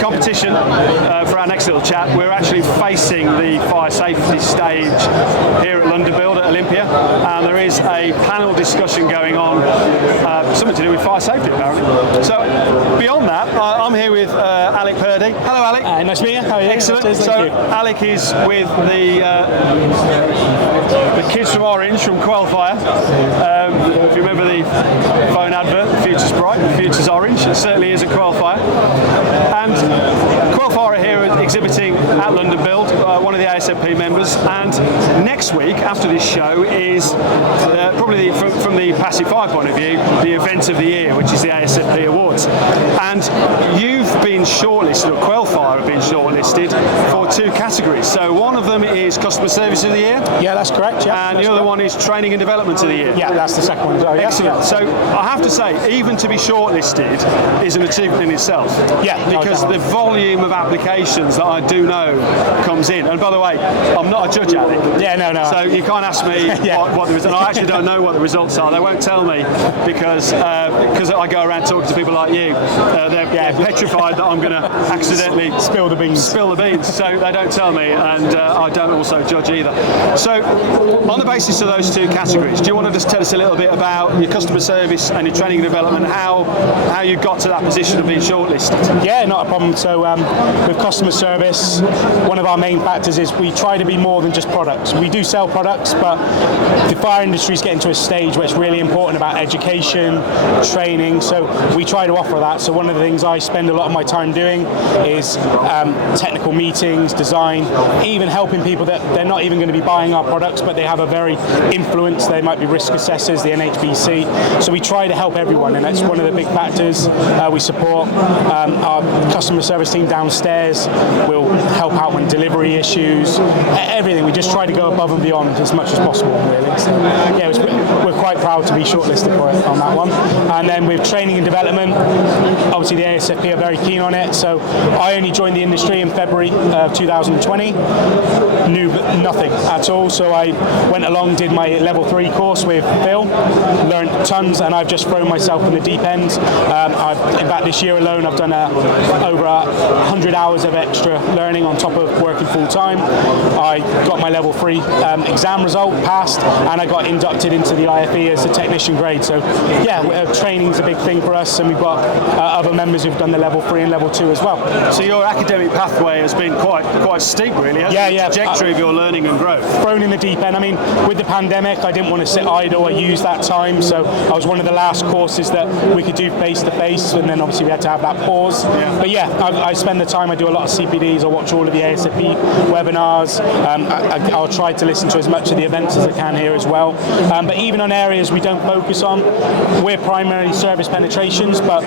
competition for our next little chat. We're actually facing the fire safety stage here at London Build at Olympia, and there is a panel discussion going on, something to do with fire safety apparently. So beyond that, I'm here with Alec Purdy. Hello, Alec. Nice to meet you. How are you? Excellent. So Alec is with the kids from Orange, from Quelfire. If you remember the phone advert, the future's bright, the future's orange. It certainly is at Quelfire. And Quelfire are here exhibiting at London Build, one of the ASFP members. And next week, after this show, is probably from the passive fire point of view, the event of the year, which is the ASFP Awards. And you've been shortlisted, or Quelfire have been shortlisted for 2 categories. So one of them is Customer Service of the Year. Yeah, that's correct. Yeah, and the other one is Training and Development of the Year. Yeah, that's the second one. Oh, yeah. Excellent. So I have to say, even to be shortlisted is an achievement in itself. Yeah. Because the volume of applications that I do know comes in. And by the way, I'm not a judge, Alec. Yeah, no. So you can't ask me what the results. I actually don't know what the results are. They won't tell me because I go around talking to people like you. They're petrified that I'm going to accidentally spill the beans. So they don't tell me, and I don't also judge either. So on the basis of those 2 categories, do you want to just tell us a little bit about your customer service and your training and development, how you got to that position of being shortlisted? Yeah, not a problem. So with customer service, one of our main factors is we try to be more than just products. We do sell products, but the fire industry is getting to a stage where it's really important about education, training, so we try to offer that. So one of the things I spend a lot of my time doing is technical meetings, design, even helping people that they're not even going to be buying our products, but they have a very influence. They might be risk assessors, the NHBC. So we try to help everyone, and that's one of the big factors. We support our customer service team downstairs. We'll help out when delivery issues, everything. We just try to go above and beyond as much as possible, really. So, yeah, we're quite proud to be shortlisted for it on that one. And then with training and development, obviously the ASFP are very keen on it. So I only joined the industry in February 2020, knew nothing at all. So I went along, did my level 3 course with Phil, learned tons, and I've just thrown myself in the deep end. In fact, this year alone, I've done over 100 hours of extra learning on top of working full time. I got my level 3 exam result, passed, and I got inducted into the IFE as a technician grade. So yeah, training's a big thing for us, and we've got other members who've done the level 3 and level 2 as well. So your academic pathway has been quite steep, really, hasn't it? The trajectory of your learning and growth. Thrown in the deep end. I mean, with the pandemic, I didn't want to sit idle. I used that time, so I was one of the last courses that we could do face-to-face, and then obviously we had to have that pause. Yeah. But yeah, I spend the time, I do a lot of CPDs, I watch all of the ASFP webinars, I'll try to listen to as much of the events as I can here as well. But even on areas we don't focus on, we're primarily service penetrations, but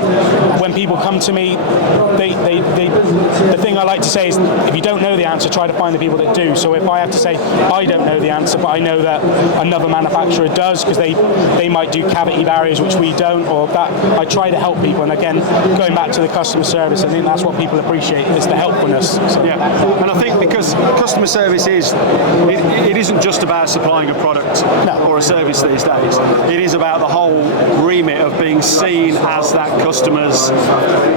when people come to me, the thing I like to say is, if you don't know the answer, try to find the people that do. So if I have to say, I don't know the answer, but I know that another manufacturer does, because they might do cavity barriers, which we don't, or that, I try to help people. And again, going back to the customer service, I think that's what people appreciate, is the helpfulness. So. Yeah, and I think because customer service it isn't just about supplying a product or a service these days. It is about the whole remit of being seen as that customer's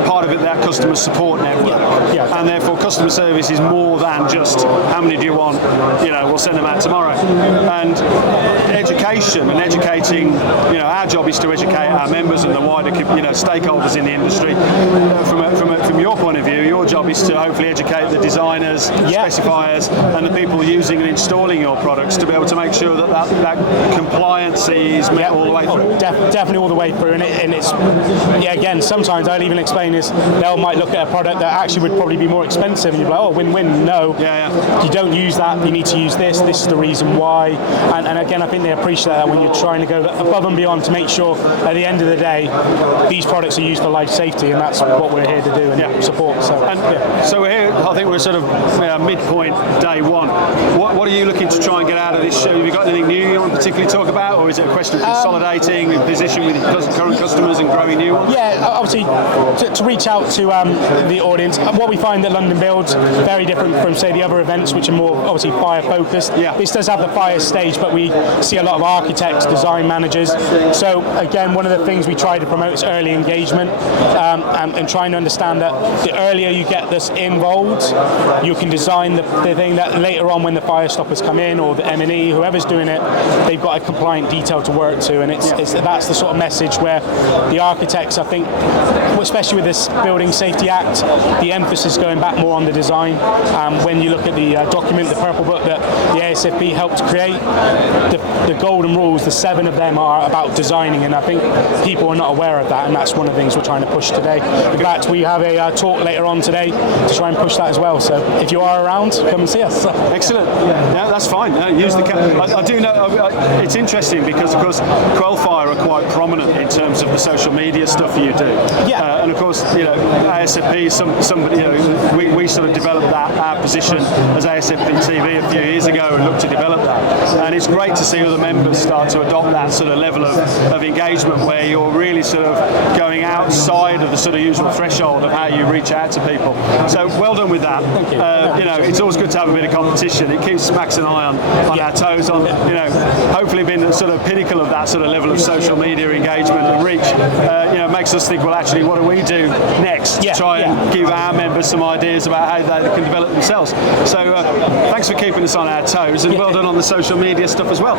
part of it, that customer support network. Yeah. And therefore, customer service is more than just how many do you want? We'll send them out tomorrow. And education and educating, our job is to educate our members and the wider, stakeholders in the industry. From your point of view, your job is to hopefully educate the designers, specifiers, and the people using and installing your products to be able to make sure that compliance is met all the way through. Definitely all the way through, and it's again, sometimes I'll even explain this. They might look at a product that actually would probably be more expensive, and you're like, oh, win-win. No, you don't use that. You need to use this. This is the reason why. And again, I think they appreciate that when you're trying to go above and beyond to make sure at the end of the day these products are used for life safety, and that's what we're here to do and support. So, so we're here. I think we're sort of midpoint day 1 on. What are you looking to try and get out of this show? Have you got anything new you want to particularly talk about, or is it a question of consolidating and position with current customers and growing new ones? Yeah, obviously to reach out to the audience. What we find at London Builds very different from say the other events, which are more obviously fire focused. Yeah. This does have the fire stage, but we see a lot of architects, design managers. So again, one of the things we try to promote is early engagement, and trying to understand that the earlier you get this involved, you can design the thing that later on when the fire stoppers come in or the M&E, whoever's doing it, they've got a compliant detail to work to, and that's the sort of message where the architects, I think, especially with this Building Safety Act, the emphasis is going back more on the design. When you look at the document, the purple book that the ASFP helped create, the golden rules, the 7 of them are about designing, and I think people are not aware of that, and that's one of the things we're trying to push today. In fact, we have a talk later on today to try and push that as well, so if you are around, come and see us. Excellent. Yeah, that's fine. Use the I do know it's interesting because of course Quelfire are quite prominent in terms of the social media stuff you do. Yeah. And of course, ASFP, somebody, we sort of developed our position as ASFP TV a few years ago and looked to develop that. And it's great to see other members start to adopt that sort of level of engagement where you're really sort of going outside of the sort of usual threshold of how you reach out to people. So well done with that. Thank you. It's always good to have a bit of competition. It keeps Max and I on our toes on, hopefully being the sort of pinnacle of that sort of level of social media engagement and reach, makes us think, well, actually, what do we do next to try and give our members some ideas about how they can develop themselves. So thanks for keeping us on our toes, and well done on the social media stuff as well.